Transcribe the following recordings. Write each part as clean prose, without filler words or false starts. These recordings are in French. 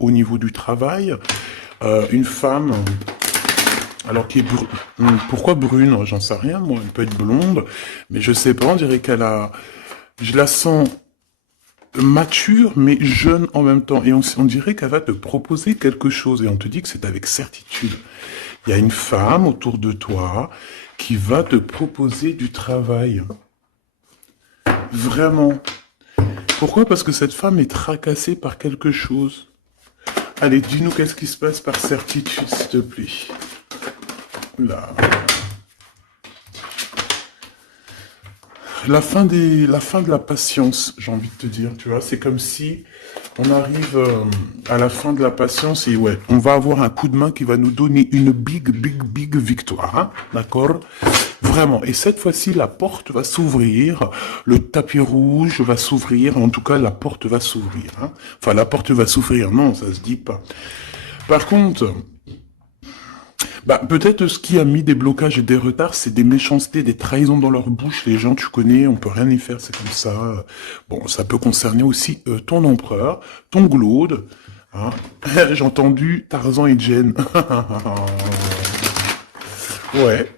au niveau du travail. Une femme, alors qui est pourquoi brune, j'en sais rien, moi, elle peut être blonde, mais je sais pas, on dirait qu'elle a, je la sens mature, mais jeune en même temps, et on dirait qu'elle va te proposer quelque chose, et on te dit que c'est avec certitude. Il y a une femme autour de toi qui va te proposer du travail. Vraiment. Pourquoi? Parce que cette femme est tracassée par quelque chose. Allez, dis-nous qu'est-ce qui se passe par certitude, s'il te plaît. Là. La fin de la patience, j'ai envie de te dire, tu vois, c'est comme si on arrive à la fin de la patience et ouais, on va avoir un coup de main qui va nous donner une big victoire, hein, d'accord? Vraiment. Et cette fois-ci, la porte va s'ouvrir, le tapis rouge va s'ouvrir, en tout cas, la porte va s'ouvrir, hein. Enfin, la porte va s'ouvrir, non, ça se dit pas. Par contre, bah, peut-être ce qui a mis des blocages et des retards, c'est des méchancetés, des trahisons dans leur bouche. Les gens, tu connais, on peut rien y faire, c'est comme ça. Bon, ça peut concerner aussi ton empereur, ton glaude. Hein. J'ai entendu Tarzan et Jane. Ouais.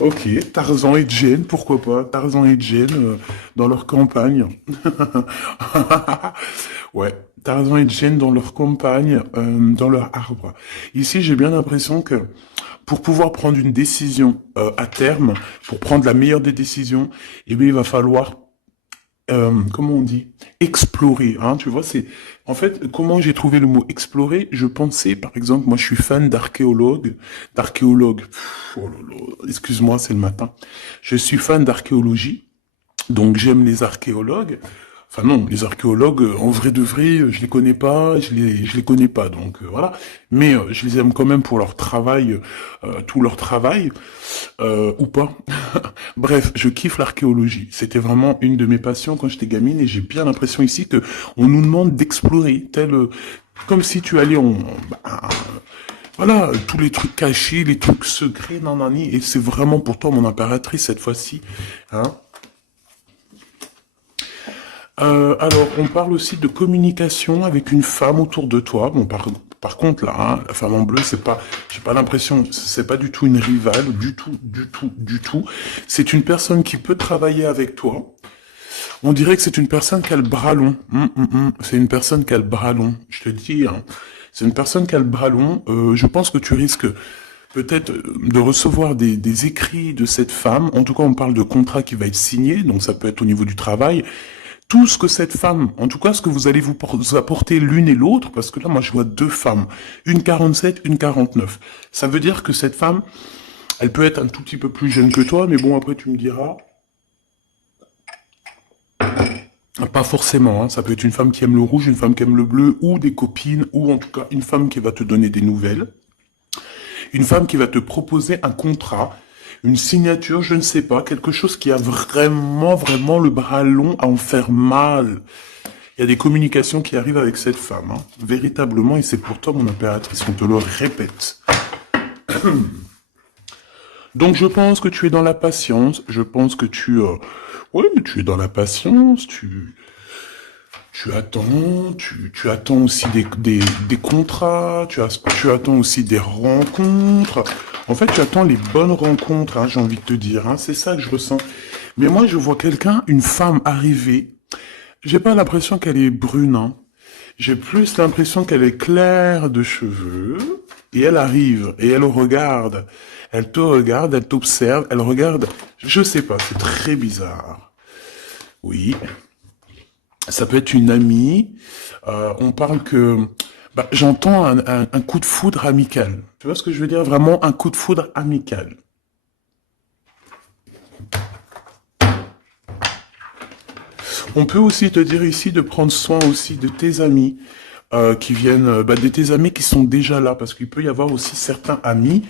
Ok, Tarzan et Jane, pourquoi pas? Tarzan et Jane dans leur campagne. Ouais, Tarzan et Jane dans leur campagne, dans leur arbre. Ici, j'ai bien l'impression que pour pouvoir prendre une décision à terme, pour prendre la meilleure des décisions, eh bien, il va falloir comment on dit, explorer, hein, tu vois, c'est, en fait, comment j'ai trouvé le mot explorer, je pensais, par exemple, moi je suis fan d'archéologue, oh là là, excuse-moi, c'est le matin, je suis fan d'archéologie, donc j'aime les archéologues, enfin non, les archéologues, en vrai de vrai, je les connais pas, je les connais pas, donc voilà. Mais je les aime quand même pour leur travail, tout leur travail, ou pas. Bref, je kiffe l'archéologie. C'était vraiment une de mes passions quand j'étais gamine et j'ai bien l'impression ici que on nous demande d'explorer, tel comme si tu allais bah, voilà, tous les trucs cachés, les trucs secrets, nanani, et c'est vraiment pour toi mon impératrice cette fois-ci, hein. Alors, on parle aussi de communication avec une femme autour de toi. Bon, par contre, là, hein, la femme en bleu, c'est pas, j'ai pas l'impression, c'est pas du tout une rivale, du tout. C'est une personne qui peut travailler avec toi. On dirait que c'est une personne qui a le bras long. C'est une personne qui a le bras long. Je te dis, hein, c'est une personne qui a le bras long. Je pense que tu risques peut-être de recevoir des écrits de cette femme. En tout cas, on parle de contrat qui va être signé, donc ça peut être au niveau du travail tout ce que cette femme, en tout cas ce que vous allez vous apporter l'une et l'autre, parce que là moi je vois deux femmes, une 47, une 49. Ça veut dire que cette femme, elle peut être un tout petit peu plus jeune que toi, mais bon après tu me diras, pas forcément, hein, ça peut être une femme qui aime le rouge, une femme qui aime le bleu, ou des copines, ou en tout cas une femme qui va te donner des nouvelles, une femme qui va te proposer un contrat, une signature, je ne sais pas, quelque chose qui a vraiment le bras long à en faire mal. Il y a des communications qui arrivent avec cette femme, hein, véritablement, et c'est pour toi, mon impératrice, on te le répète. Donc, je pense que tu es dans la patience, je pense que ouais, mais tu es dans la patience, tu attends, tu attends aussi des contrats, tu attends aussi des rencontres. En fait, tu attends les bonnes rencontres, hein, j'ai envie de te dire, hein, c'est ça que je ressens. Mais moi, je vois quelqu'un, une femme arriver. J'ai pas l'impression qu'elle est brune, hein. J'ai plus l'impression qu'elle est claire de cheveux, et elle arrive, et elle regarde. Elle te regarde, elle t'observe, elle regarde. Je sais pas, c'est très bizarre. Oui, ça peut être une amie. On parle que... Bah, j'entends un coup de foudre amical. Tu vois ce que je veux dire? Vraiment un coup de foudre amical. On peut aussi te dire ici de prendre soin aussi de tes amis qui viennent, bah, de tes amis qui sont déjà là, parce qu'il peut y avoir aussi certains amis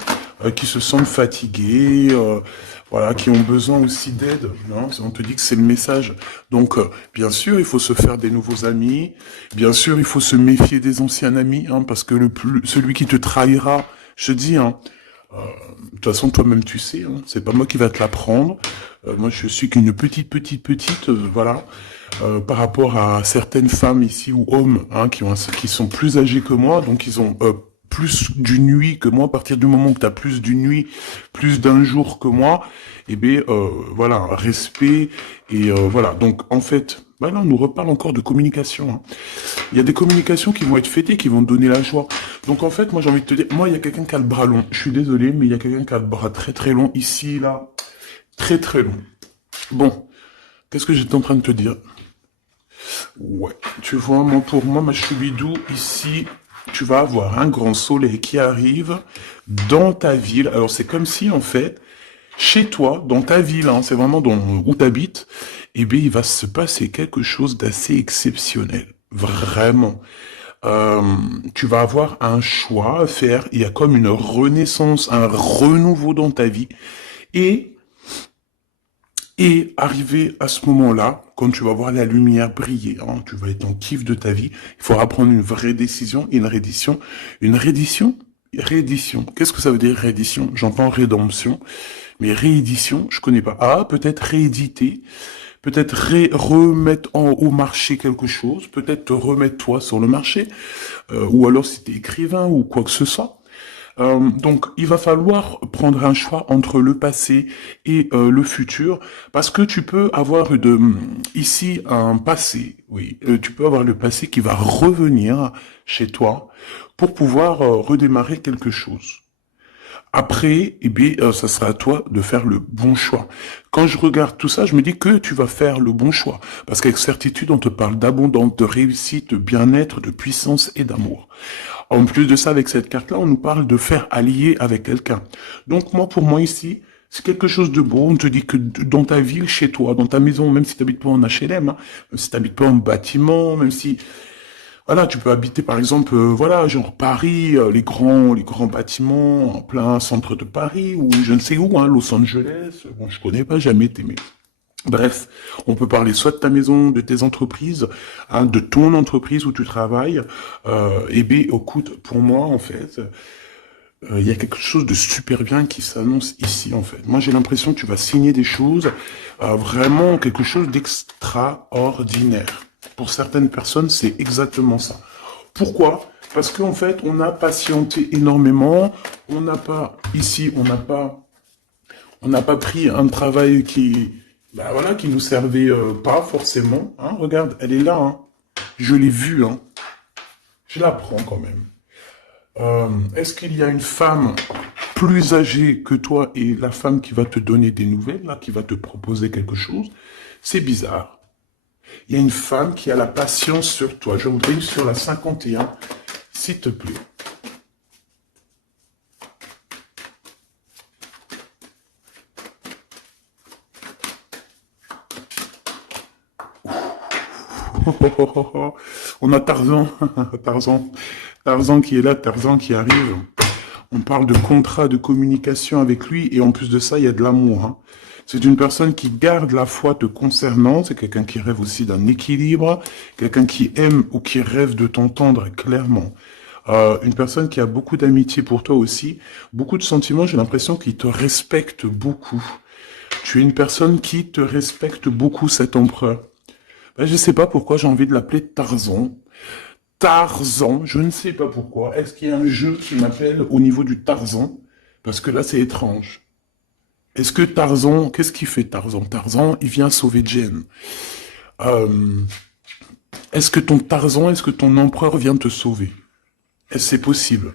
qui se sentent fatigués, voilà, qui ont besoin aussi d'aide. Hein, on te dit que c'est le message. Donc, bien sûr, il faut se faire des nouveaux amis. Bien sûr, il faut se méfier des anciens amis, hein, parce que celui qui te trahira, je te dis, hein, de toute façon, toi-même, tu sais, hein, c'est pas moi qui va te l'apprendre. Moi, je suis qu'une petite, voilà. par rapport à certaines femmes ici ou hommes hein, qui sont plus âgés que moi, donc ils ont plus d'une nuit que moi. À partir du moment que tu as plus d'une nuit, plus d'un jour que moi, eh bien voilà, respect et voilà. Donc en fait, bah là on nous reparle encore de communication. Hein. Il y a des communications qui vont être fêtées, qui vont te donner la joie. Donc en fait, moi j'ai envie de te dire, moi il y a quelqu'un qui a le bras long. Je suis désolé, mais il y a quelqu'un qui a le bras très très long ici, là, très très long. Bon, qu'est-ce que j'étais en train de te dire? Ouais, tu vois, moi, pour moi, ma choubidou, ici, tu vas avoir un grand soleil qui arrive dans ta ville. Alors, c'est comme si, en fait, chez toi, dans ta ville, hein, c'est vraiment où tu habites, eh bien, il va se passer quelque chose d'assez exceptionnel. Vraiment. Euh, Tu vas avoir un choix à faire. Il y a comme une renaissance, un renouveau dans ta vie. Et Et arrivé à ce moment-là, quand tu vas voir la lumière briller, hein, tu vas être en kiff de ta vie, il faudra prendre une vraie décision, une reddition. Une reddition? Réédition. Qu'est-ce que ça veut dire réédition? J'entends rédemption, mais réédition, je connais pas. Ah, peut-être rééditer, peut-être remettre au marché quelque chose, peut-être te remettre toi sur le marché, ou alors si t'es écrivain ou quoi que ce soit. Donc, il va falloir prendre un choix entre le passé et le futur, parce que tu peux avoir ici un passé, oui, tu peux avoir le passé qui va revenir chez toi pour pouvoir redémarrer quelque chose. Après, eh bien, ça sera à toi de faire le bon choix. Quand je regarde tout ça, je me dis que tu vas faire le bon choix. Parce qu'avec certitude, on te parle d'abondance, de réussite, de bien-être, de puissance et d'amour. En plus de ça, avec cette carte-là, on nous parle de faire allier avec quelqu'un. Donc moi, pour moi ici, c'est quelque chose de beau. On te dit que dans ta ville, chez toi, dans ta maison, même si tu n'habites pas en HLM, hein, même si tu n'habites pas en bâtiment, même si voilà, tu peux habiter par exemple, voilà, genre Paris, les grands bâtiments en plein centre de Paris ou je ne sais où, hein, Los Angeles. Bon, je connais pas, jamais été, mais bref, on peut parler soit de ta maison, de tes entreprises, hein, de ton entreprise où tu travailles. Et bien, écoute, pour moi, en fait, il y a quelque chose de super bien qui s'annonce ici, en fait. Moi, j'ai l'impression que tu vas signer des choses, vraiment quelque chose d'extraordinaire. Pour certaines personnes, c'est exactement ça. Pourquoi? Parce qu'en fait, on a patienté énormément. On n'a pas, ici, on n'a pas pris un travail bah voilà, qui nous servait pas forcément. Hein, regarde, elle est là. Hein. Je l'ai vue. Hein. Je la prends quand même. Est-ce qu'il y a une femme plus âgée que toi et la femme qui va te donner des nouvelles, là, qui va te proposer quelque chose? C'est bizarre. Il y a une femme qui a la patience sur toi. Je voudrais sur la 51, s'il te plaît. On a Tarzan, Tarzan, Tarzan qui est là, Tarzan qui arrive. On parle de contrat de communication avec lui et en plus de ça, il y a de l'amour. Hein. C'est une personne qui garde la foi te concernant, c'est quelqu'un qui rêve aussi d'un équilibre, quelqu'un qui aime ou qui rêve de t'entendre clairement. Une personne qui a beaucoup d'amitié pour toi aussi, beaucoup de sentiments, j'ai l'impression qu'il te respecte beaucoup. Tu es une personne qui te respecte beaucoup, cet empereur. Ben, je sais pas pourquoi j'ai envie de l'appeler Tarzan. Tarzan, je ne sais pas pourquoi. Est-ce qu'il y a un jeu qui m'appelle au niveau du Tarzan? Parce que là, c'est étrange. Est-ce que Tarzan, qu'est-ce qu'il fait Tarzan? Tarzan, il vient sauver Jen. Euh, est-ce que ton Tarzan, est-ce que ton empereur vient te sauver? Est-ce que c'est possible?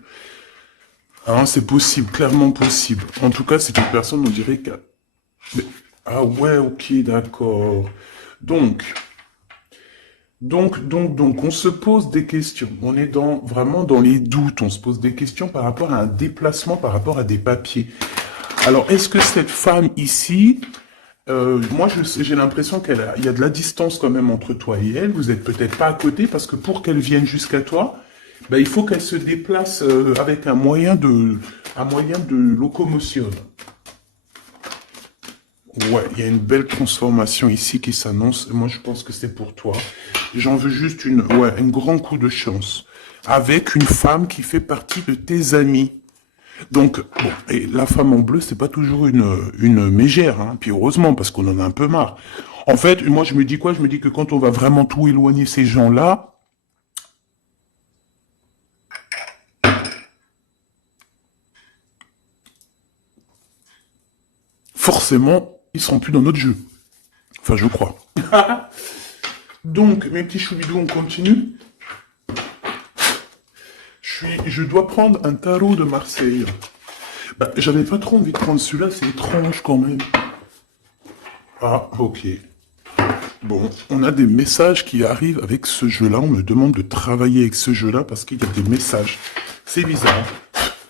Hein, c'est possible, clairement possible. En tout cas, c'est une personne, on dirait que... Mais- ah ouais, ok, d'accord. Donc, on se pose des questions. On est vraiment dans les doutes. On se pose des questions par rapport à un déplacement, par rapport à des papiers. Alors, est-ce que cette femme ici, moi, j'ai l'impression il y a de la distance quand même entre toi et elle. Vous êtes peut-être pas à côté parce que pour qu'elle vienne jusqu'à toi, ben, il faut qu'elle se déplace avec un moyen de locomotion. Ouais, il y a une belle transformation ici qui s'annonce. Moi, je pense que c'est pour toi. J'en veux juste un grand coup de chance. Avec une femme qui fait partie de tes amis. Donc, bon, et la femme en bleu, c'est pas toujours une mégère, hein. Puis heureusement, parce qu'on en a un peu marre. En fait, moi, je me dis quoi? Je me dis que quand on va vraiment tout éloigner ces gens-là, forcément, ils seront plus dans notre jeu. Enfin, je crois. Donc, mes petits choubidous, on continue. Je dois prendre un tarot de Marseille. Bah, j'avais pas trop envie de prendre celui-là, c'est étrange quand même. Ah, ok. Bon, on a des messages qui arrivent avec ce jeu-là. On me demande de travailler avec ce jeu-là parce qu'il y a des messages. C'est bizarre.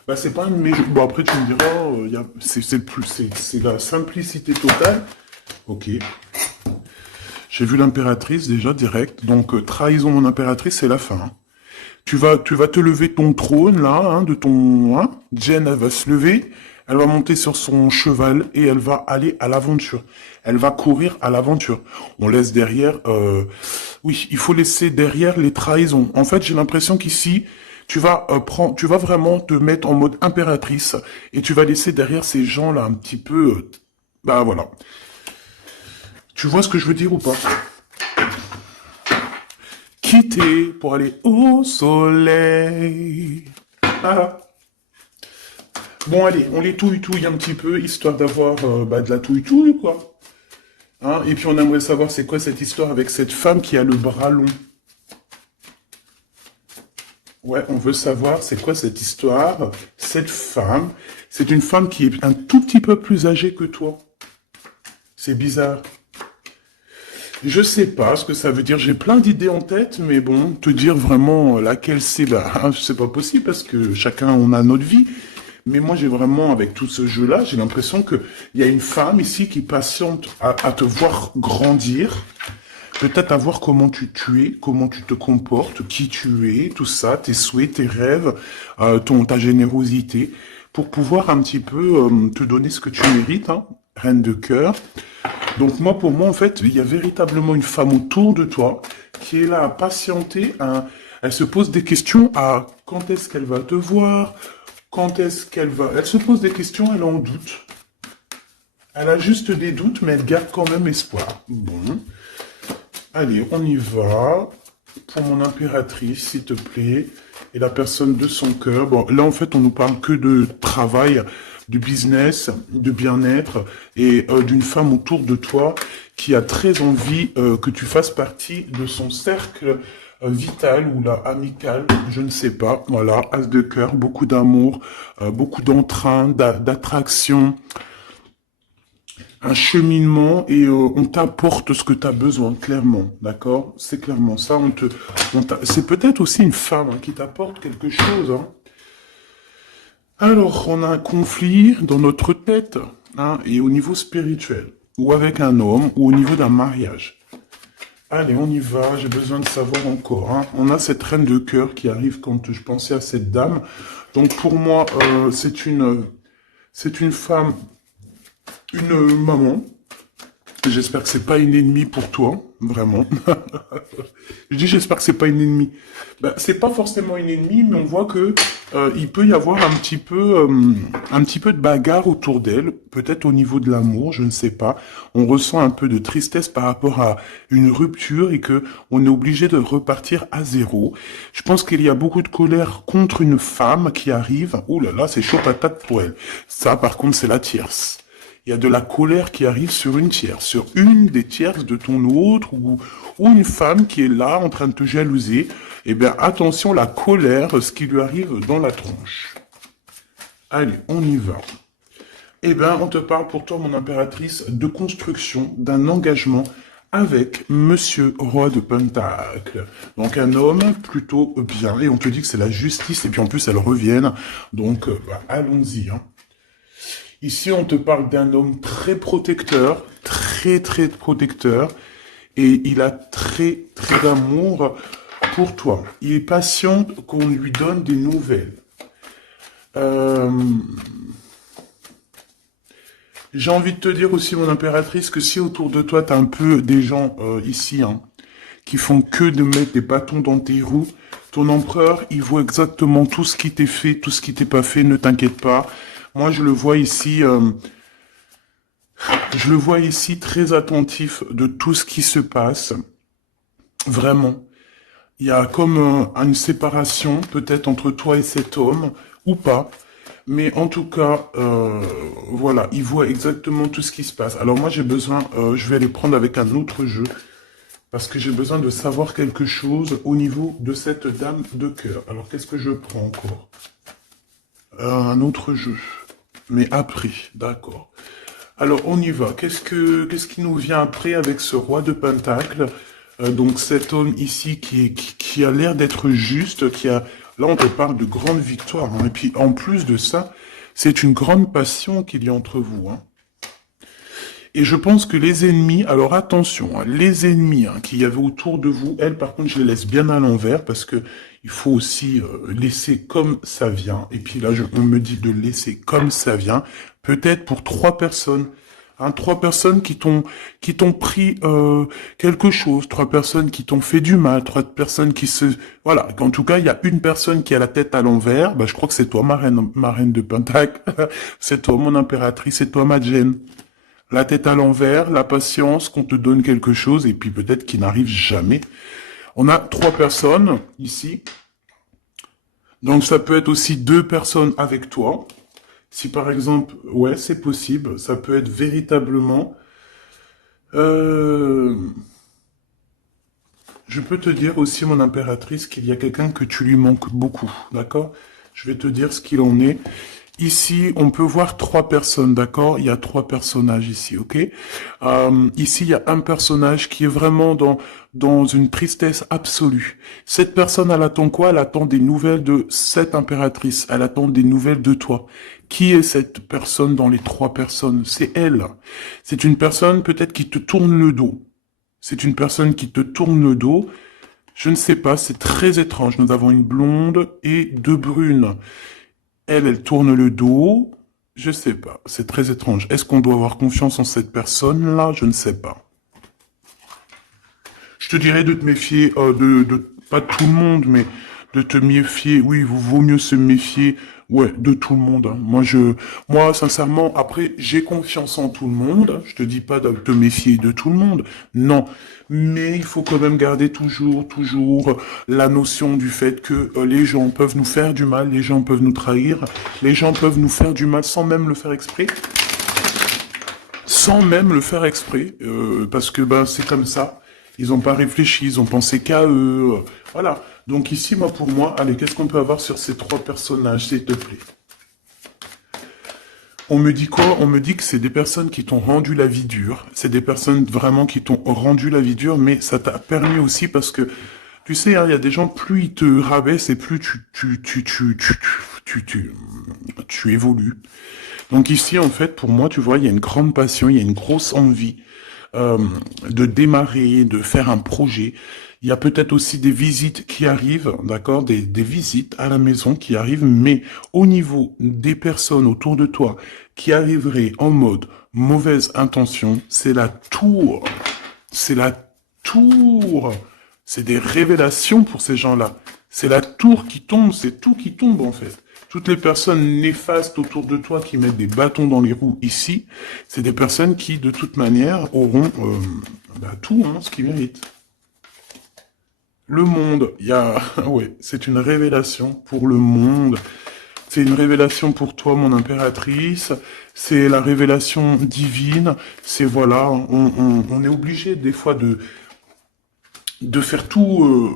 Bah, c'est pas un de mes jeux. Bon, après, tu me diras, c'est la simplicité totale. Ok. J'ai vu l'impératrice déjà direct. Donc, trahison mon impératrice, c'est la fin. Hein. Tu vas te lever de ton trône, là, hein, de ton... Hein. Jen, elle va se lever, elle va monter sur son cheval et elle va aller à l'aventure. Elle va courir à l'aventure. On laisse derrière... Oui, il faut laisser derrière les trahisons. En fait, j'ai l'impression qu'ici, tu vas vraiment te mettre en mode impératrice et tu vas laisser derrière ces gens-là un petit peu... bah voilà. Tu vois ce que je veux dire ou pas? Quitter pour aller au soleil. Ah. Bon, allez, on les touille-touille un petit peu, histoire d'avoir de la touille-touille, quoi. Hein, et puis on aimerait savoir c'est quoi cette histoire avec cette femme qui a le bras long. Ouais, on veut savoir c'est quoi cette histoire. Cette femme, c'est une femme qui est un tout petit peu plus âgée que toi. C'est bizarre. Je sais pas ce que ça veut dire. J'ai plein d'idées en tête, mais bon, te dire vraiment laquelle c'est, bah, c'est pas possible parce que chacun on a notre vie. Mais moi, j'ai vraiment, avec tout ce jeu-là, j'ai l'impression que il y a une femme ici qui patiente à te voir grandir, peut-être à voir comment tu es, comment tu te comportes, qui tu es, tout ça, tes souhaits, tes rêves, ta générosité, pour pouvoir un petit peu te donner ce que tu mérites, hein, reine de cœur. Donc moi, pour moi, en fait, il y a véritablement une femme autour de toi qui est là à patienter. Elle se pose des questions à quand est-ce qu'elle va te voir, quand est-ce qu'elle va... Elle se pose des questions, elle en doute. Elle a juste des doutes, mais elle garde quand même espoir. Bon. Allez, on y va. Pour mon impératrice, s'il te plaît. Et la personne de son cœur. Bon, là, en fait, on nous parle que de travail, de business, de bien-être et d'une femme autour de toi qui a très envie que tu fasses partie de son cercle vital ou là amical, je ne sais pas. Voilà, as de cœur, beaucoup d'amour, beaucoup d'entrain, d'attraction, un cheminement et on t'apporte ce que tu as besoin, clairement, d'accord? C'est clairement ça. C'est peut-être aussi une femme hein, qui t'apporte quelque chose. Hein. Alors, on a un conflit dans notre tête hein, et au niveau spirituel, ou avec un homme, ou au niveau d'un mariage. Allez, on y va, j'ai besoin de savoir encore. Hein. On a cette reine de cœur qui arrive quand je pensais à cette dame. Donc pour moi, c'est une femme, une maman. J'espère que c'est pas une ennemie pour toi, vraiment. Je dis j'espère que c'est pas une ennemie. Ben, c'est pas forcément une ennemie, mais on voit que il peut y avoir un petit peu de bagarre autour d'elle, peut-être au niveau de l'amour, je ne sais pas. On ressent un peu de tristesse par rapport à une rupture et que on est obligé de repartir à zéro. Je pense qu'il y a beaucoup de colère contre une femme qui arrive. Ouh là là, c'est chaud patate pour elle. Ça, par contre, c'est la tierce. Il y a de la colère qui arrive sur une tierce, sur une des tierces de ton autre, ou une femme qui est là en train de te jalouser. Eh bien, attention, la colère, ce qui lui arrive dans la tronche. Allez, on y va. Eh bien, on te parle pour toi, mon impératrice, de construction, d'un engagement avec Monsieur Roi de Pentacle. Donc un homme plutôt bien, et on te dit que c'est la justice, et puis en plus elle revienne. Donc, allons-y, hein. Ici, on te parle d'un homme très protecteur, très très protecteur, et il a très très d'amour pour toi. Il est patient qu'on lui donne des nouvelles. J'ai envie de te dire aussi, mon impératrice, que si autour de toi, tu as un peu des gens ici, hein, qui font que de mettre des bâtons dans tes roues, ton empereur, il voit exactement tout ce qui t'est fait, tout ce qui t'est pas fait, ne t'inquiète pas. Moi, je le vois ici... Je le vois ici très attentif de tout ce qui se passe. Vraiment. Il y a comme une séparation peut-être entre toi et cet homme, ou pas. Mais en tout cas, voilà, il voit exactement tout ce qui se passe. Alors moi j'ai besoin, je vais aller prendre avec un autre jeu, parce que j'ai besoin de savoir quelque chose au niveau de cette dame de cœur. Alors qu'est-ce que je prends encore? Un autre jeu. Mais après, d'accord. Alors on y va. Qu'est-ce qui nous vient après avec ce roi de Pentacle? Donc cet homme ici qui a l'air d'être juste, là on te parle de grande victoire, hein. Et puis en plus de ça, c'est une grande passion qu'il y a entre vous, hein. Et je pense que les ennemis, alors attention, hein, les ennemis qu'il y avait autour de vous, elles par contre je les laisse bien à l'envers parce que il faut aussi laisser comme ça vient. Et puis là on me dit de laisser comme ça vient, peut-être pour 3 personnes. Hein, 3 personnes qui t'ont pris quelque chose, 3 personnes qui t'ont fait du mal, 3 personnes qui se... Voilà, en tout cas, il y a une personne qui a la tête à l'envers, bah, je crois que c'est toi, ma reine de Pentacle, c'est toi, mon impératrice, c'est toi, ma Jane. La tête à l'envers, la patience, qu'on te donne quelque chose, et puis peut-être qu'il n'arrive jamais. On a 3 personnes ici, donc ça peut être aussi 2 personnes avec toi. Si par exemple, ouais, c'est possible, ça peut être véritablement... je peux te dire aussi, mon impératrice, qu'il y a quelqu'un que tu lui manques beaucoup, d'accord? Je vais te dire ce qu'il en est. Ici, on peut voir 3 personnes, d'accord? Il y a 3 personnages ici, ok? Ici, il y a un personnage qui est vraiment dans une tristesse absolue. Cette personne, elle attend quoi? Elle attend des nouvelles de cette impératrice. Elle attend des nouvelles de toi. Qui est cette personne dans les 3 personnes? C'est elle. C'est une personne peut-être qui te tourne le dos. C'est une personne qui te tourne le dos. Je ne sais pas, c'est très étrange. Nous avons une blonde et 2 brunes. Elle tourne le dos. Je sais pas, c'est très étrange. Est-ce qu'on doit avoir confiance en cette personne-là? Je ne sais pas. Je te dirais de te méfier, pas de tout le monde, mais de te méfier. Oui, il vaut mieux se méfier, ouais, de tout le monde, hein. Moi, sincèrement, après, j'ai confiance en tout le monde. Je te dis pas de te méfier de tout le monde, non. Mais il faut quand même garder toujours la notion du fait que les gens peuvent nous faire du mal, les gens peuvent nous trahir, les gens peuvent nous faire du mal sans même le faire exprès. Sans même le faire exprès, parce que ben c'est comme ça. Ils n'ont pas réfléchi, ils ont pensé qu'à eux. Voilà. Donc ici, moi, pour moi, allez, qu'est-ce qu'on peut avoir sur ces 3 personnages, s'il te plaît? On me dit quoi? On me dit que c'est des personnes qui t'ont rendu la vie dure. C'est des personnes vraiment qui t'ont rendu la vie dure, mais ça t'a permis aussi parce que, tu sais, hein, il y a des gens, plus ils te rabaissent et plus tu évolues. Donc ici, en fait, pour moi, tu vois, il y a une grande passion, il y a une grosse envie de démarrer, de faire un projet. Il y a peut-être aussi des visites qui arrivent, d'accord, des visites à la maison qui arrivent, mais au niveau des personnes autour de toi qui arriveraient en mode mauvaise intention, c'est la tour. C'est la tour. C'est des révélations pour ces gens-là. C'est la tour qui tombe, c'est tout qui tombe en fait. Toutes les personnes néfastes autour de toi qui mettent des bâtons dans les roues ici, c'est des personnes qui, de toute manière, auront tout, hein, ce qu'ils méritent. Le monde, il y a... ouais, c'est une révélation pour le monde. C'est une révélation pour toi, mon impératrice. C'est la révélation divine. C'est, voilà, on est obligé des fois de faire tout...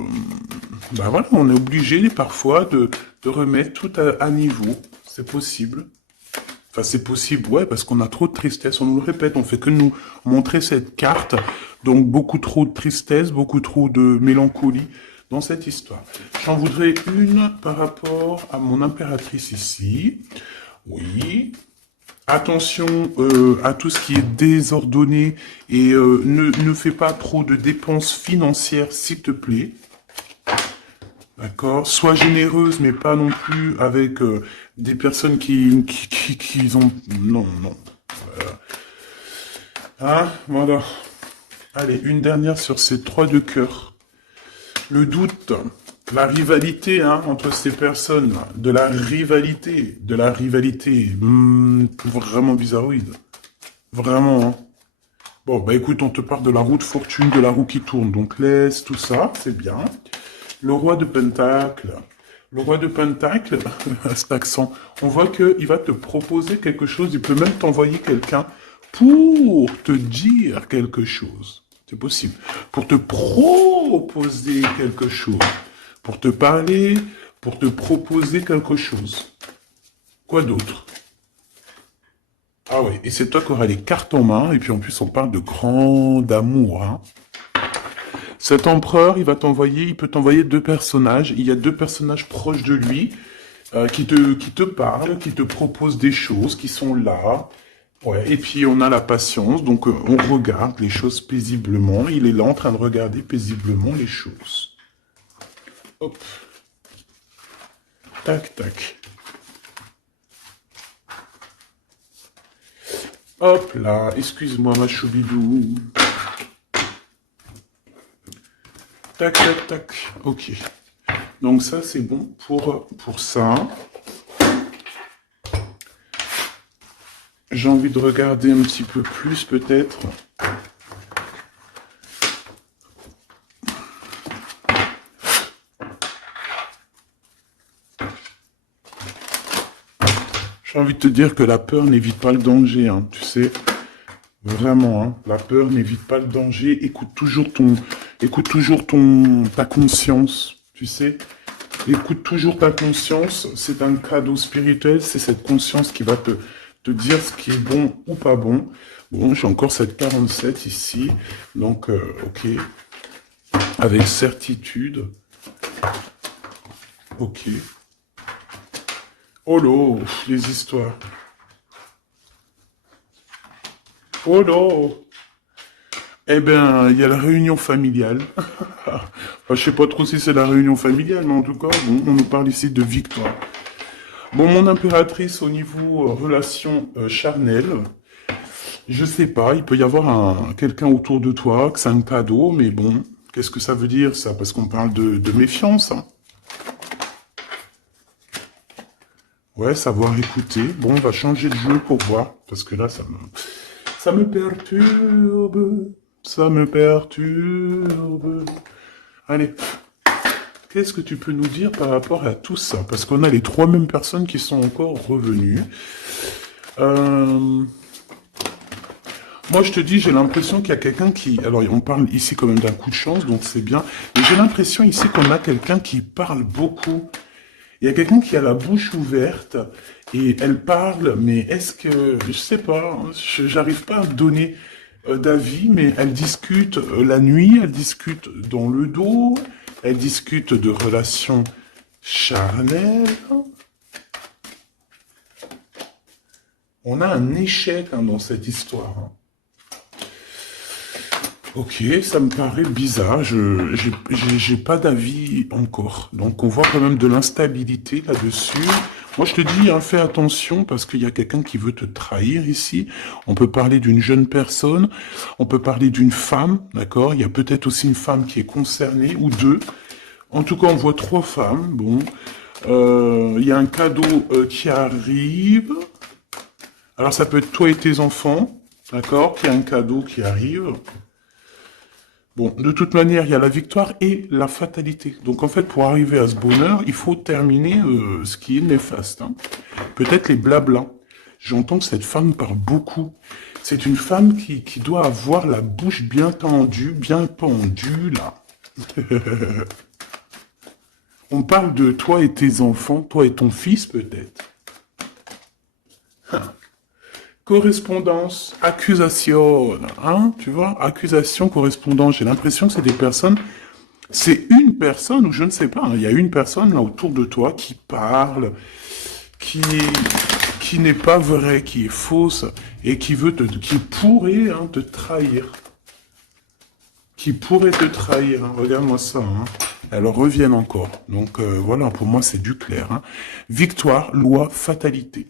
ben voilà, on est obligé parfois de remettre tout à niveau. C'est possible. Enfin, c'est possible, ouais, parce qu'on a trop de tristesse. On nous le répète, on fait que nous montrer cette carte. Donc, beaucoup trop de tristesse, beaucoup trop de mélancolie dans cette histoire. J'en voudrais une par rapport à mon impératrice ici. Oui. Attention à tout ce qui est désordonné et ne fais pas trop de dépenses financières, s'il te plaît. D'accord. Sois généreuse, mais pas non plus avec des personnes qui ont... Non, non. Hein, voilà. Allez, une dernière sur ces 3 de cœur. Le doute, la rivalité entre ces personnes, de la rivalité, vraiment bizarroïde. Vraiment, hein. Bon, bah écoute, on te parle de la roue de fortune, de la roue qui tourne. Donc laisse tout ça, c'est bien. Le roi de Pentacle. Le roi de Pentacle, cet accent, on voit qu'il va te proposer quelque chose. Il peut même t'envoyer quelqu'un pour te dire quelque chose. C'est possible. Pour te proposer quelque chose. Pour te parler, pour te proposer quelque chose. Quoi d'autre? Ah oui, et c'est toi qui auras les cartes en main, et puis en plus on parle de grand amour, hein. Cet empereur, il peut t'envoyer deux personnages. Il y a deux personnages proches de lui qui te parlent, qui te proposent des choses, qui sont là. Ouais. Et puis on a la patience, donc on regarde les choses paisiblement. Il est là en train de regarder paisiblement les choses. Hop, tac, tac. Hop là, excuse-moi ma choubidou. Tac, tac, tac. Ok. Donc ça, c'est bon pour ça. J'ai envie de regarder un petit peu plus, peut-être. J'ai envie de te dire que la peur n'évite pas le danger, hein, tu sais. Vraiment, hein, la peur n'évite pas le danger. Écoute toujours ta conscience, tu sais. Écoute toujours ta conscience. C'est un cadeau spirituel. C'est cette conscience qui va te dire ce qui est bon ou pas bon. Bon, j'ai encore cette 47 ici. Donc, ok. Avec certitude. Ok. Oh là, les histoires. Oh là. Eh ben, il y a la réunion familiale. Enfin, je sais pas trop si c'est la réunion familiale, mais en tout cas, bon, on nous parle ici de victoire. Bon, mon impératrice, au niveau relation charnelle, je sais pas, il peut y avoir quelqu'un autour de toi, que c'est un cadeau, mais bon, qu'est-ce que ça veut dire, ça? Parce qu'on parle de méfiance, hein. Ouais, savoir écouter. Bon, on va changer de jeu pour voir, parce que là, ça me perturbe, ça me perturbe. Allez, qu'est-ce que tu peux nous dire par rapport à tout ça? Parce qu'on a les trois mêmes personnes qui sont encore revenues. Euh, Moi, je te dis, j'ai l'impression qu'il y a quelqu'un qui... Alors, on parle ici quand même d'un coup de chance, donc c'est bien. Mais j'ai l'impression ici qu'on a quelqu'un qui parle beaucoup. Il y a quelqu'un qui a la bouche ouverte et elle parle, mais est-ce que... Je sais pas, hein, j'arrive pas à donner d'avis, mais elle discute la nuit, elle discute dans le dos, elle discute de relations charnelles. On a un échec hein, dans cette histoire, hein. Ok, ça me paraît bizarre. J'ai pas d'avis encore. Donc on voit quand même de l'instabilité là-dessus. Moi je te dis, hein, fais attention parce qu'il y a quelqu'un qui veut te trahir ici. On peut parler d'une jeune personne, on peut parler d'une femme, d'accord? Il y a peut-être aussi une femme qui est concernée ou deux. En tout cas, on voit trois femmes. Bon, il y a un cadeau qui arrive. Alors ça peut être toi et tes enfants, d'accord? Qu'il y a un cadeau qui arrive. Bon, de toute manière, il y a la victoire et la fatalité. Donc en fait, pour arriver à ce bonheur, il faut terminer ce qui est néfaste, hein. Peut-être les blablas. J'entends que cette femme parle beaucoup. C'est une femme qui doit avoir la bouche bien tendue, bien pendue, là. On parle de toi et tes enfants, toi et ton fils peut-être. Correspondance, accusation, hein, tu vois, accusation, correspondance. J'ai l'impression que c'est des personnes, c'est une personne, ou je ne sais pas, hein, il y a une personne là autour de toi qui parle, qui, qui n'est pas vraie, qui est fausse, et qui pourrait hein, te trahir. Qui pourrait te trahir, hein. Regarde-moi ça, hein. Elles reviennent encore. Donc voilà, pour moi c'est du clair, hein. Victoire, loi, fatalité.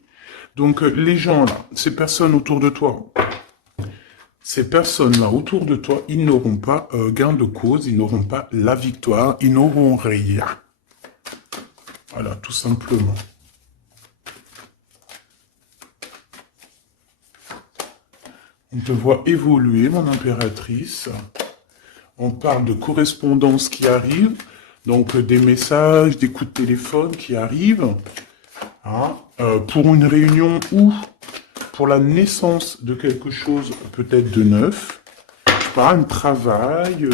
Donc les gens là, ces personnes autour de toi, ces personnes-là autour de toi, ils n'auront pas gain de cause, ils n'auront pas la victoire, ils n'auront rien. Voilà, tout simplement. On te voit évoluer, mon impératrice. On parle de correspondance qui arrive. Donc, des messages, des coups de téléphone qui arrivent. Hein, pour une réunion ou pour la naissance de quelque chose peut-être de neuf. Je sais pas, un travail.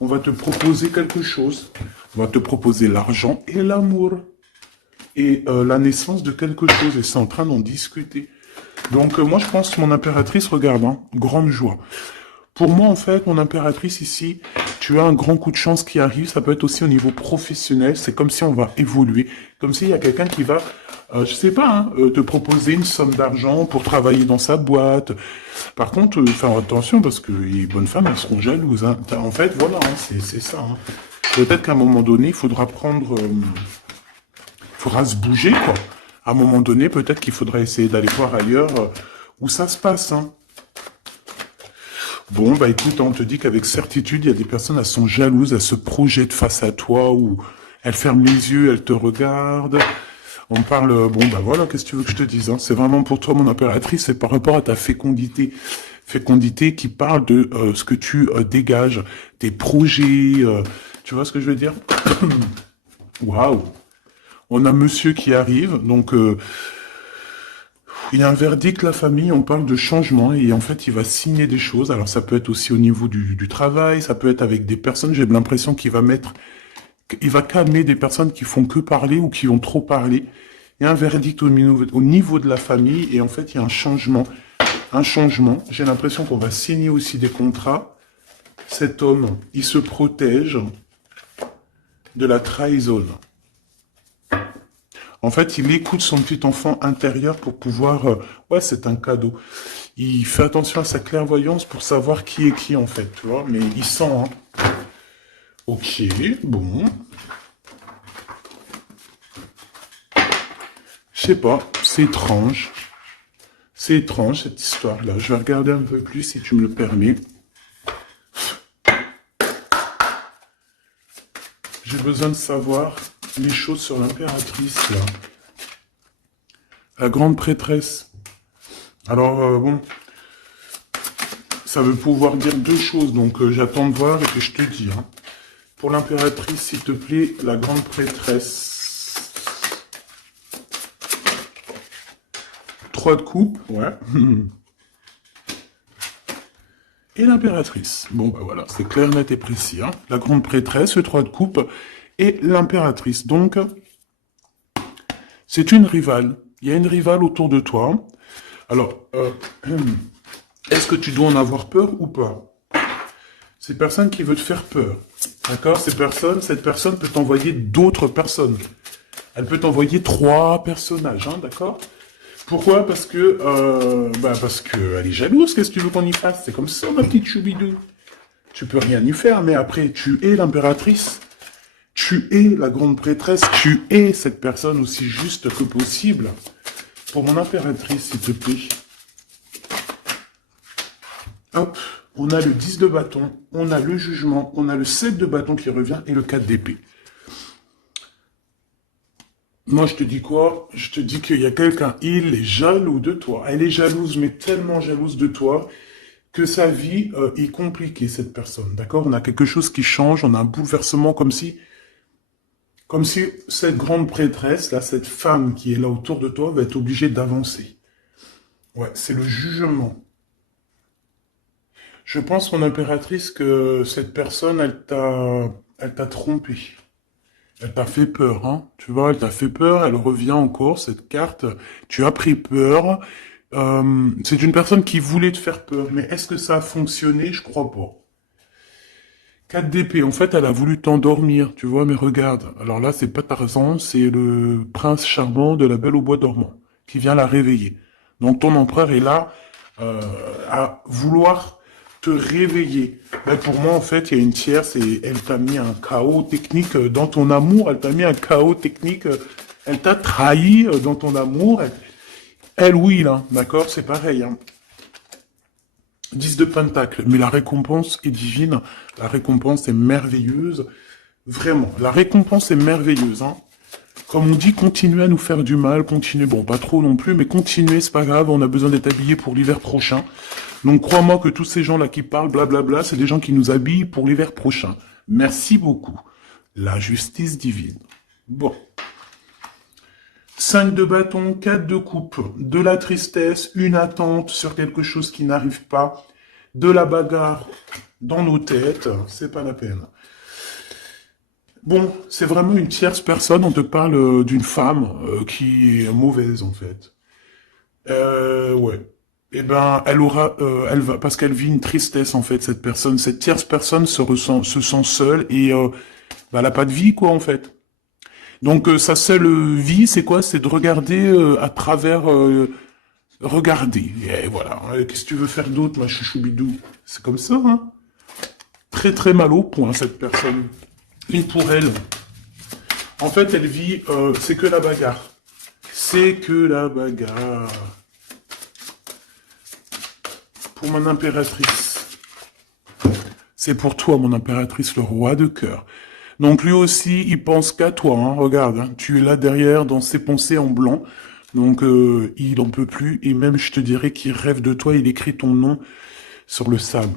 On va te proposer quelque chose. On va te proposer l'argent et l'amour. Et la naissance de quelque chose. Et c'est en train d'en discuter. Donc, moi, je pense que mon impératrice, regarde, hein, grande joie. Pour moi, en fait, mon impératrice ici, tu as un grand coup de chance qui arrive. Ça peut être aussi au niveau professionnel. C'est comme si on va évoluer. Comme s'il y a quelqu'un qui va, je sais pas, hein, te proposer une somme d'argent pour travailler dans sa boîte. Par contre, faire attention parce que les bonnes femmes, elles seront jalouses. Hein. En fait, voilà, hein, c'est ça. Hein. Peut-être qu'à un moment donné, il faudra prendre... faudra se bouger, quoi. À un moment donné, peut-être qu'il faudra essayer d'aller voir ailleurs où ça se passe. Hein. Bon, bah écoute, on te dit qu'avec certitude, il y a des personnes, elles sont jalouses, elles se projettent face à toi, ou elles ferment les yeux, elles te regardent. On parle, bon, bah voilà, qu'est-ce que tu veux que je te dise, hein. C'est vraiment pour toi, mon impératrice, c'est par rapport à ta fécondité. Fécondité qui parle de ce que tu dégages, tes projets, tu vois ce que je veux dire? Waouh! On a monsieur qui arrive, donc il y a un verdict, la famille, on parle de changement, et en fait, il va signer des choses. Alors, ça peut être aussi au niveau du travail, ça peut être avec des personnes, j'ai l'impression qu'il va mettre, il va calmer des personnes qui font que parler ou qui ont trop parlé. Il y a un verdict au niveau de la famille, et en fait, il y a un changement. Un changement. J'ai l'impression qu'on va signer aussi des contrats. Cet homme, il se protège de la trahison. En fait, il écoute son petit enfant intérieur pour pouvoir... ouais, c'est un cadeau. Il fait attention à sa clairvoyance pour savoir qui est qui, en fait, tu vois. Mais il sent, hein. Ok, bon. Je sais pas, c'est étrange. C'est étrange, cette histoire-là. Je vais regarder un peu plus, si tu me le permets. J'ai besoin de savoir les choses sur l'impératrice, là. La grande prêtresse. Alors, bon, ça veut pouvoir dire deux choses, donc j'attends de voir et puis je te dis. Hein. Pour l'impératrice, s'il te plaît, la grande prêtresse. 3 de coupe, ouais. Et l'impératrice. Bon, bah voilà, c'est clair, net et précis. Hein. La grande prêtresse, le 3 de coupe, et l'impératrice. Donc, c'est une rivale. Il y a une rivale autour de toi. Alors, est-ce que tu dois en avoir peur ou pas? C'est personne qui veut te faire peur. D'accord? Cette personne peut t'envoyer d'autres personnes. Elle peut t'envoyer 3 personnages, hein, d'accord? Pourquoi? Parce que elle est jalouse. Qu'est-ce que tu veux qu'on y fasse? C'est comme ça, ma petite choubidou. Tu peux rien y faire, mais après, tu es l'impératrice. Tu es la grande prêtresse. Tu es cette personne aussi juste que possible. Pour mon impératrice, s'il te plaît. Hop, on a le 10 de bâton, on a le jugement, on a le 7 de bâton qui revient et le 4 d'épée. Moi, je te dis quoi? Je te dis qu'il y a quelqu'un, il est jaloux de toi. Elle est jalouse, mais tellement jalouse de toi que sa vie est compliquée, cette personne. D'accord? On a quelque chose qui change, on a un bouleversement comme si cette grande prêtresse, là, cette femme qui est là autour de toi, va être obligée d'avancer. Ouais, c'est le jugement. Je pense, mon impératrice, que cette personne, elle t'a trompé. Elle t'a fait peur, hein. Tu vois, elle t'a fait peur, elle revient encore, cette carte. Tu as pris peur. C'est une personne qui voulait te faire peur. Mais est-ce que ça a fonctionné? Je crois pas. 4 d'épée, en fait, elle a voulu t'endormir, tu vois, mais regarde. Alors là, c'est pas Tarzan, c'est le prince charmant de la Belle au bois dormant, qui vient la réveiller. Donc ton empereur est là, à vouloir te réveiller. Ben, pour moi, en fait, il y a une tierce et elle t'a mis un chaos technique dans ton amour, elle t'a mis un chaos technique, elle t'a trahi dans ton amour. Elle oui, là, d'accord, c'est pareil, hein. 10 de pentacle, mais la récompense est divine, la récompense est merveilleuse, vraiment, la récompense est merveilleuse, hein. Comme on dit, continuez à nous faire du mal, continuez, bon, pas trop non plus, mais continuez, c'est pas grave, on a besoin d'être habillés pour l'hiver prochain. Donc crois-moi que tous ces gens-là qui parlent, blablabla, c'est des gens qui nous habillent pour l'hiver prochain. Merci beaucoup. La justice divine. Bon. 5 de bâton, 4 de coupe, de la tristesse, une attente sur quelque chose qui n'arrive pas, de la bagarre dans nos têtes, c'est pas la peine. Bon, c'est vraiment une tierce personne, on te parle d'une femme qui est mauvaise en fait. Ouais. Eh ben, elle va, parce qu'elle vit une tristesse en fait, cette personne, cette tierce personne se sent seule et bah, elle a pas de vie quoi en fait. Donc sa seule vie, c'est quoi? C'est de regarder à travers, regarder. Et voilà. Qu'est-ce que tu veux faire d'autre, ma chouchoubidou? C'est comme ça, hein. Très très mal au point cette personne. Une pour elle. En fait, elle vit, c'est que la bagarre. C'est que la bagarre. Pour mon impératrice. C'est pour toi, mon impératrice, le roi de cœur. Donc lui aussi, il pense qu'à toi, hein. Regarde, hein, tu es là derrière dans ses pensées en blanc. Donc il en peut plus, et même je te dirais qu'il rêve de toi, il écrit ton nom sur le sable.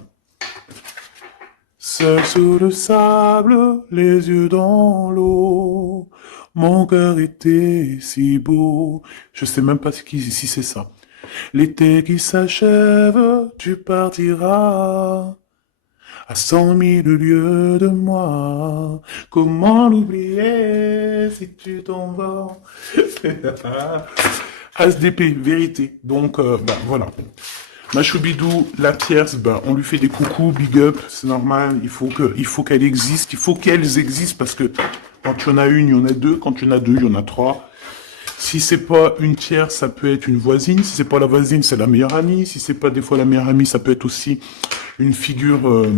Seul sous le sable, les yeux dans l'eau, mon cœur était si beau. Je sais même pas si c'est ça. L'été qui s'achève, tu partiras à 100 000 lieues de moi. Comment l'oublier si tu t'en vas? SDP, vérité. Donc, bah, voilà. Ma choubidou, la tierce, bah, on lui fait des coucous, big up, c'est normal. Il faut qu'elle existe. Il faut qu'elles existent parce que quand il y en a une, il y en a deux. Quand il y en a deux, il y en a trois. Si c'est pas une tierce, ça peut être une voisine. Si c'est pas la voisine, c'est la meilleure amie. Si c'est pas des fois la meilleure amie, ça peut être aussi une figure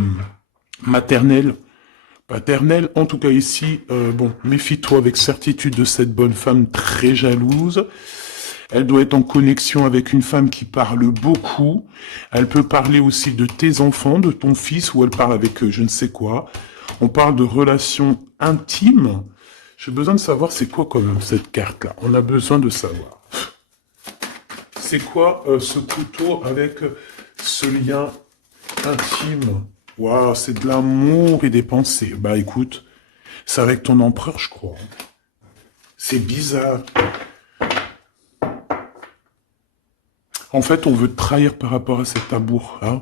maternelle, paternelle. En tout cas ici, bon, méfie-toi avec certitude de cette bonne femme très jalouse. Elle doit être en connexion avec une femme qui parle beaucoup. Elle peut parler aussi de tes enfants, de ton fils, ou elle parle avec je ne sais quoi. On parle de relations intimes. J'ai besoin de savoir c'est quoi quand même cette carte-là. On a besoin de savoir. C'est quoi ce couteau avec ce lien intime? Waouh, c'est de l'amour et des pensées. Bah écoute, c'est avec ton empereur, je crois. C'est bizarre. En fait, on veut te trahir par rapport à cet amour. Hein.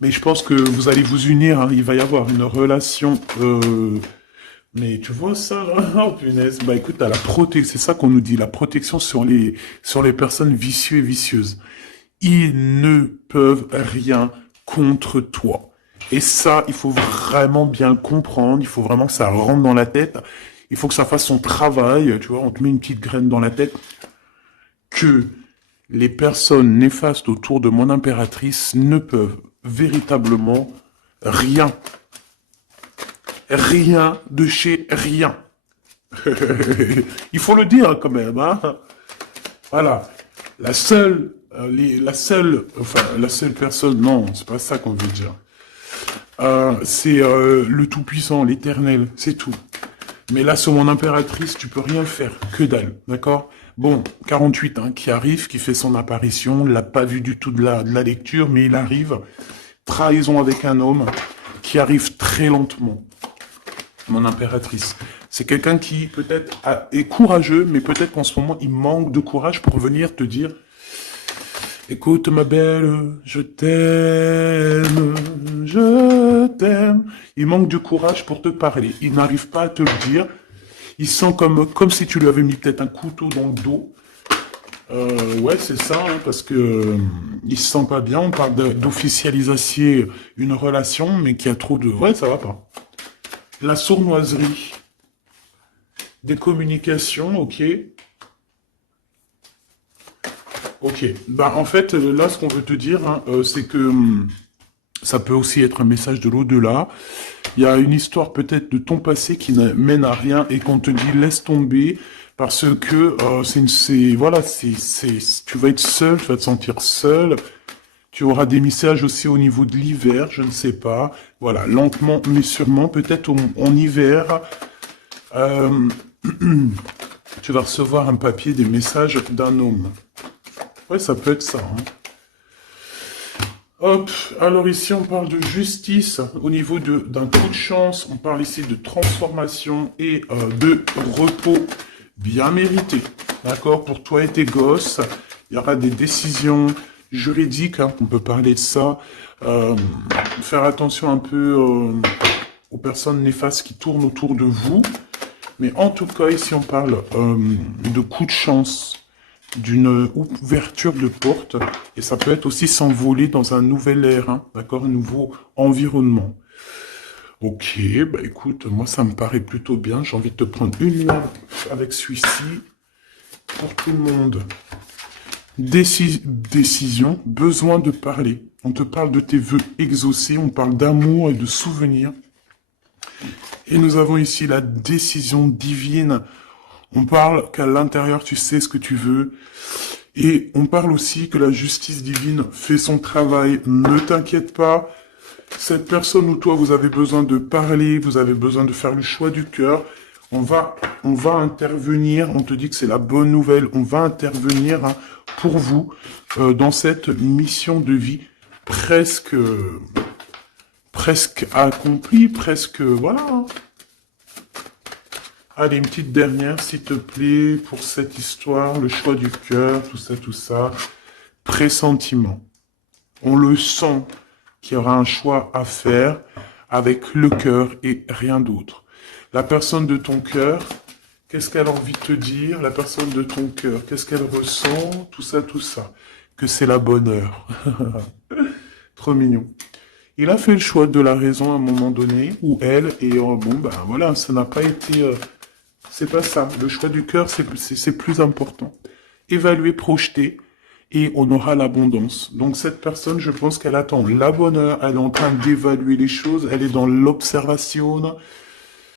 Mais je pense que vous allez vous unir. Hein. Il va y avoir une relation... Mais tu vois ça, là? Oh, punaise. Bah écoute, t'as la protection. C'est ça qu'on nous dit. La protection sur les personnes vicieuses et vicieuses. Ils ne peuvent rien contre toi. Et ça, il faut vraiment bien le comprendre. Il faut vraiment que ça rentre dans la tête. Il faut que ça fasse son travail. Tu vois, on te met une petite graine dans la tête. Que... les personnes néfastes autour de mon impératrice ne peuvent véritablement rien. Rien de chez rien. Il faut le dire quand même. Hein. Voilà. La seule personne, non, c'est pas ça qu'on veut dire. C'est le Tout-Puissant, l'Éternel, c'est tout. Mais là, sur mon impératrice, tu peux rien faire, que dalle, d'accord? Bon, 48, hein, qui arrive, qui fait son apparition, on l'a pas vu du tout de la lecture, mais il arrive. Trahison avec un homme qui arrive très lentement. Mon impératrice. C'est quelqu'un qui peut-être est courageux, mais peut-être qu'en ce moment, il manque de courage pour venir te dire « Écoute ma belle, je t'aime, je t'aime. » Il manque de courage pour te parler. Il n'arrive pas à te le dire. Il sent comme si tu lui avais mis peut-être un couteau dans le dos. Ouais, c'est ça, hein, parce que il se sent pas bien. On parle d'officialiser une relation, mais qui a trop de... Ouais, ça va pas. La sournoiserie. Des communications, ok. Ok. Bah, en fait, là, ce qu'on veut te dire, hein, c'est que ça peut aussi être un message de l'au-delà. Il y a une histoire peut-être de ton passé qui ne mène à rien et qu'on te dit laisse tomber parce que tu vas être seul, tu vas te sentir seul. Tu auras des messages aussi au niveau de l'hiver, je ne sais pas. Voilà, lentement mais sûrement, peut-être en hiver. Tu vas recevoir un papier, des messages d'un homme. Ouais, ça peut être ça. Hein. Hop, alors ici on parle de justice au niveau d'un coup de chance, on parle ici de transformation et de repos bien mérité. D'accord, pour toi et tes gosses, il y aura des décisions juridiques, hein, on peut parler de ça. Faire attention un peu aux personnes néfastes qui tournent autour de vous. Mais en tout cas, ici on parle de coup de chance, d'une ouverture de porte, et ça peut être aussi s'envoler dans un nouvel air, hein, d'accord, un nouveau environnement. Ok, bah écoute, moi ça me paraît plutôt bien, j'ai envie de te prendre une là avec celui-ci, pour tout le monde. Décision, besoin de parler. On te parle de tes vœux exaucés, on parle d'amour et de souvenirs. Et nous avons ici la décision divine. On parle qu'à l'intérieur, tu sais ce que tu veux. Et on parle aussi que la justice divine fait son travail. Ne t'inquiète pas. Cette personne ou toi, vous avez besoin de parler, vous avez besoin de faire le choix du cœur. On va intervenir. On te dit que c'est la bonne nouvelle. On va intervenir hein, pour vous dans cette mission de vie presque accomplie, presque voilà. Hein. Allez, une petite dernière, s'il te plaît, pour cette histoire, le choix du cœur, tout ça, tout ça. Pressentiment. On le sent qu'il y aura un choix à faire avec le cœur et rien d'autre. La personne de ton cœur, qu'est-ce qu'elle a envie de te dire? La personne de ton cœur, qu'est-ce qu'elle ressent? Tout ça, tout ça. Que c'est la bonne heure. Trop mignon. Il a fait le choix de la raison à un moment donné, ou elle, et bon, ben voilà, ça n'a pas été... c'est pas ça. Le choix du cœur, c'est plus important. Évaluer, projeter, et on aura l'abondance. Donc cette personne, je pense qu'elle attend la bonne heure, elle est en train d'évaluer les choses, elle est dans l'observation,